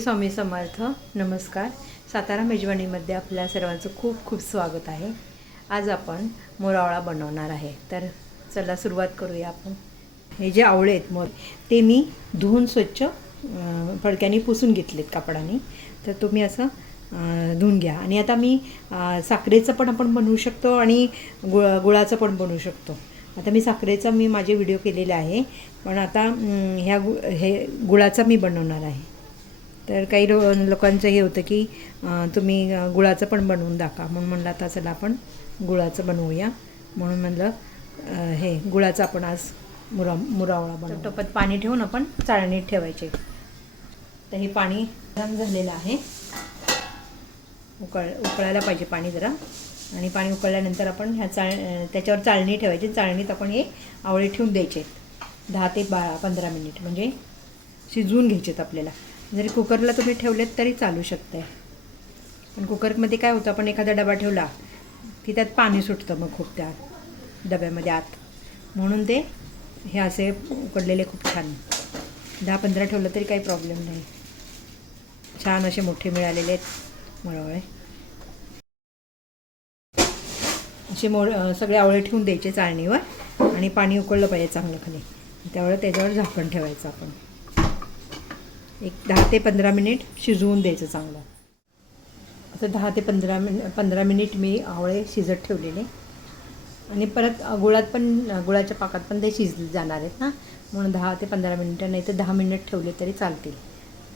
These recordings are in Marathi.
स्वामी समर्थ नमस्कार. सातारा मेजवानीमध्ये आपल्या सर्वांचं खूप खूप स्वागत आहे. आज आपण मोरावळा बनवणार आहे. तर चला सुरुवात करूया आपण. हे जे आवळे आहेत मोर ते मी धुवून स्वच्छ फडक्याने पुसून घेतलेत कापडाने. तर तुम्ही असं धुवून घ्या. आणि आता मी साखरेचं पण आपण बनवू शकतो आणि गुळ गुळाचं पण बनवू शकतो. आता मी साखरेचा मी माझे व्हिडिओ केलेले आहे. पण आता ह्या गु हे गुळाचा मी बनवणार आहे. तर काही लो लोकांचं हे होतं की तुम्ही गुळाचं पण बनवून दाखवा. म्हणून म्हणलं आता चला आपण गुळाचं बनवूया. म्हणून म्हणलं हे गुळाचं आपण आज मुरा मुरावळा बनवू. टोपत पाणी ठेवून आपण चाळणीत ठेवायचे. तर हे पाणी गरम झालेलं आहे. उकळ उकळायला पाहिजे पाणी जरा. आणि पाणी उकळल्यानंतर आपण ह्या चाळ त्याच्यावर चाळणी ठेवायची. चाळणीत आपण हे आवळे ठेवून द्यायचे. दहा ते बारा पंधरा मिनिट. म्हणजे शिजवून घ्यायचेत आपल्याला. जरी कुकरला तुम्ही ठेवलेत तरी चालू शकते पण कुकरमध्ये काय होतं आपण एखादा डबा ठेवला की त्यात पाणी सुटतं मग खूप त्या डब्यामध्ये आत. म्हणून ते हे असे उकडलेले खूप छान. दहा पंधरा ठेवलं तरी काही प्रॉब्लेम नाही. छान असे मोठे मिळालेले आहेत मळवळे असे मोळ सगळे आवळे ठेवून द्यायचे चाळणीवर आणि पाणी उकळलं पाहिजे चांगलं खाली त्यावेळेस त्याच्यावर झाकण ठेवायचं आपण. एक दहा ते पंधरा मिनिट शिजवून द्यायचं चांगलं. असं दहा ते पंधरा मिन पंधरा मिनिट मी आवळे शिजत ठेवलेले. आणि परत गुळात पण गुळाच्या पाकात पण ते शिजले जाणार आहेत ना. म्हणून दहा ते पंधरा मिनटं नाही तर दहा मिनिट ठेवले तरी चालतील.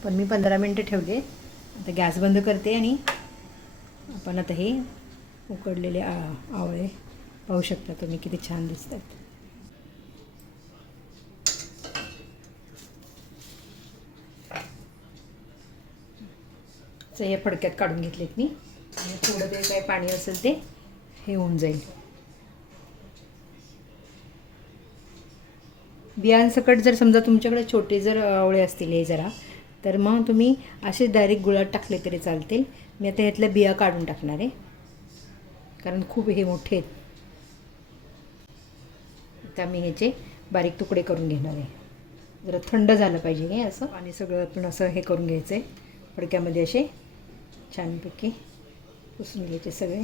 पण मी पंधरा मिनटं ठेवले. आता गॅस बंद करते आणि आपण आता हे उकडलेले आवळे पाहू शकता तुम्ही किती छान दिसतात. तर हे फडक्यात काढून घेतलेत मी. आणि थोडं जे काही पाणी असेल ते हे होऊन जाईल. बियांसकट जर समजा तुमच्याकडे छोटे जर आवळे असतील हे जरा तर मग तुम्ही असे डायरेक्ट गुळात टाकले तरी चालतील. मी आता ह्यातल्या बिया काढून टाकणार आहे. कारण खूप हे मोठे आहेत. आता मी ह्याचे बारीक तुकडे करून घेणार आहे. जरा थंड झालं पाहिजे हे असं. आणि सगळं आपण असं हे करून घ्यायचं आहे फडक्यामध्ये असे छानपैकी पुसून घ्यायचे सगळे.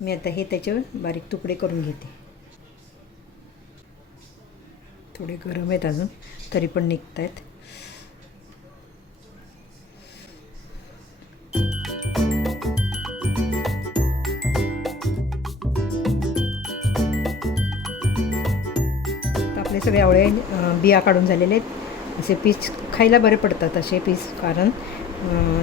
मी आता हे त्याच्यावर बारीक तुकडे करून घेते. थोडे गरम आहेत अजून तरी पण निघत आहेत आपले सगळे आवळे बिया काढून झालेले आहेत. असे पीस खायला बरे पडतात असे पीस कारण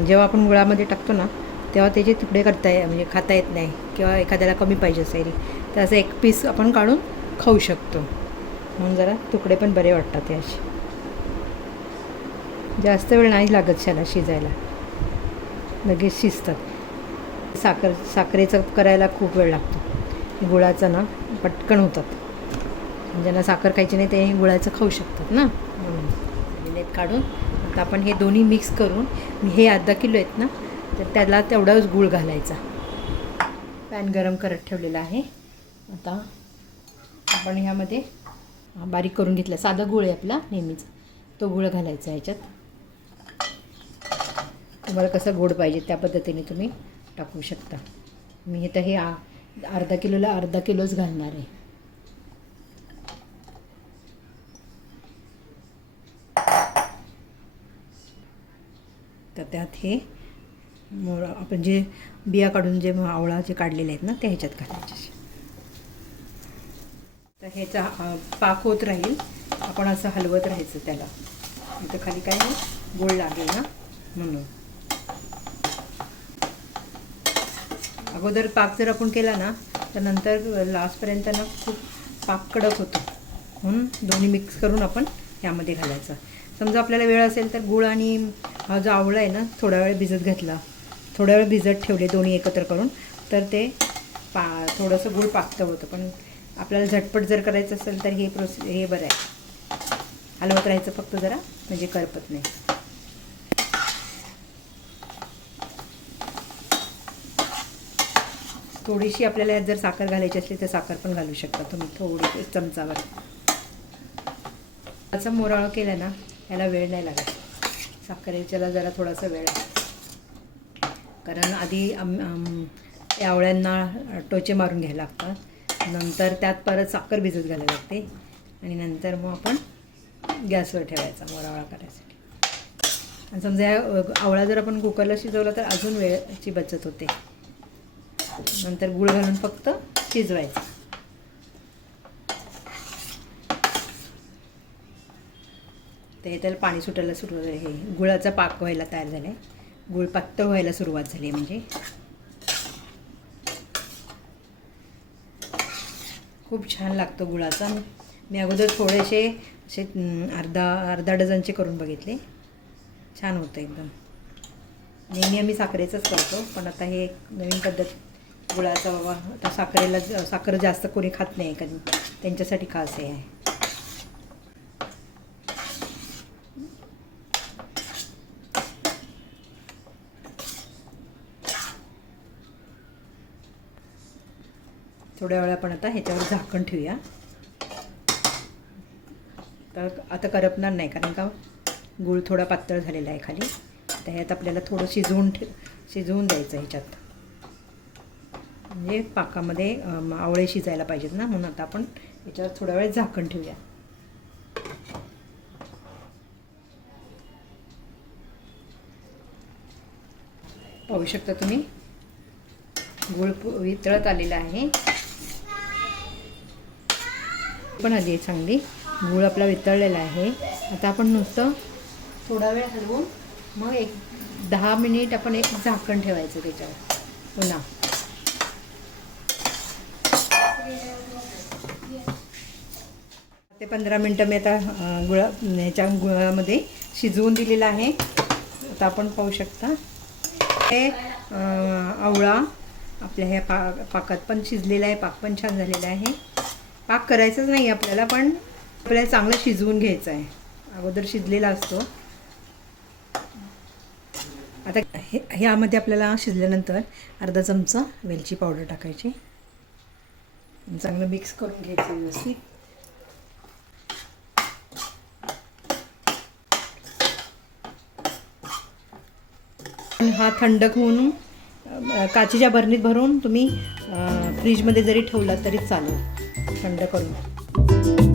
जेव्हा आपण गुळामध्ये टाकतो ना तेव्हा त्याचे तुकडे करता ये म्हणजे खाता येत नाही किंवा एखाद्याला कमी पाहिजे असेल तर असं एक पीस आपण काढून खाऊ शकतो. म्हणून जरा तुकडे पण बरे वाटतात ते असे जास्त वेळ नाही लागत शाला शिजायला. लगेच शिजतात. साखर साखरेचं करायला खूप वेळ लागतो. गुळाचं ना पटकन होतात. ज्यांना साखर खायची नाही ते गुळाचं खाऊ शकतात ना. काढून आता आपण हे दोन्ही मिक्स करून हे अर्धा किलो आहेत ना तर त्याला तेवढाच गूळ घालायचा. पॅन गरम करत ठेवलेला आहे. आता आपण ह्यामध्ये बारीक करून घेतला. साधा गुळ आहे आपला नेहमीच. तो गूळ घालायचा ह्याच्यात. तुम्हाला कसं गोड पाहिजे त्या पद्धतीने तुम्ही टाकू शकता. मी तर हे अर्धा किलोला अर्धा किलोच घालणार आहे. तर त्यात हे आपण जे बिया काढून जे आवळा जे काढलेले आहेत ना ते ह्याच्यात घालायचे. तर ह्याचा पाक होत राहील. आपण असं हलवत राहायचं त्याला. इथं खाली काय नाही, गोड लागेल ना म्हणून. अगोदर पाक जर आपण केला ना तर नंतर लास्टपर्यंत ना खूप पाक कडक होतो. म्हणून दोन्ही मिक्स करून आपण ह्यामध्ये घालायचं. समजा आपल्याला वेळ असेल तर गुळ आणि हा जो आवळा आहे ना थोडा वेळ भिजत घातला. थोडा वेळ भिजत ठेवले दोन्ही एकत्र करून. तर ते पा थोडंसं गुळ पाकतं होतं. पण आपल्याला झटपट जर करायचं असेल तर हे प्रोसे हे बरं आहे. हलवत राहायचं फक्त जरा म्हणजे करपत नाही. थोडीशी आपल्याला यात जर साखर घालायची असली तर साखर पण घालू शकता तुम्ही थोडी एक चमचावर असं मोराळं केला ना याला वेळ नाही लागत. साखरेच्याला जरा थोडासा वेळ कारण आधी आम त्या आवळ्यांना टोचे मारून घ्यायला लागतात. नंतर त्यात परत साखर भिजत घालायला लागते. आणि नंतर मग आपण गॅसवर ठेवायचा मोरावळा करायसाठी. आणि समजा या, आवळा जर आपण कुकरला शिजवला तर अजून वेळेची बचत होते. नंतर गूळ घालून फक्त शिजवायचं. ते त्याला पाणी सुटायला सुरू हे गुळाचा पाक व्हायला तयार झाला. आहे गुळ पातळ व्हायला सुरुवात झाली आहे म्हणजे. खूप छान लागतो गुळाचा. मी अगोदर थोडेसे असे अर्धा अर्धा डझनचे करून बघितले. छान होतं एकदम. नेहमी आम्ही साखरेचंच करतो पण आता हे एक नवीन पद्धत गुळाचा बाबा आता साखरेला साखर जास्त कोणी खात नाही कधी त्यांच्यासाठी खास हे आहे. थोड्या वेळ आपण आता ह्याच्यावर झाकण ठेवूया. तर आता करपणार नाही कारण का गूळ थोडा पातळ झालेला आहे खाली. तर ह्यात आपल्याला थोडं शिजवून ठे शिजवून द्यायचं ह्याच्यात. म्हणजे पाकामध्ये आवळे शिजायला पाहिजेत ना म्हणून आता आपण याच्यावर थोडा वेळ झाकण ठेवूया. पाहू शकता तुम्ही? गूळ वितळत आलेला आहे. पण आली आहे चांगली. गूळ आपला वितळलेला आहे. आता आपण नुसतं थोडा वेळ हलवून मग एक दहा मिनिट आपण एक झाकण ठेवायचं त्याच्यावर. हो पुन्हा ते पंधरा मिनटं मी आता गुळा ह्याच्या गुळामध्ये शिजवून दिलेलं आहे. आता आपण पाहू शकता. हे आवळा आपल्या ह्या पा पाकात पण शिजलेला आहे. पाक पण छान झालेला आहे. पाक करायचाच नाही आपल्याला पण आपल्याला चांगलं शिजवून घ्यायचं आहे अगोदर शिजलेला असतो. आता हे ह्यामध्ये आपल्याला शिजल्यानंतर अर्धा चमचा वेलची पावडर टाकायची. चांगलं मिक्स करून घ्यायचं व्यवस्थित. आणि हा थंड होऊन काचेच्या भरणीत भरून तुम्ही फ्रीजमध्ये जरी ठेवला तरी चालेल. थंड करून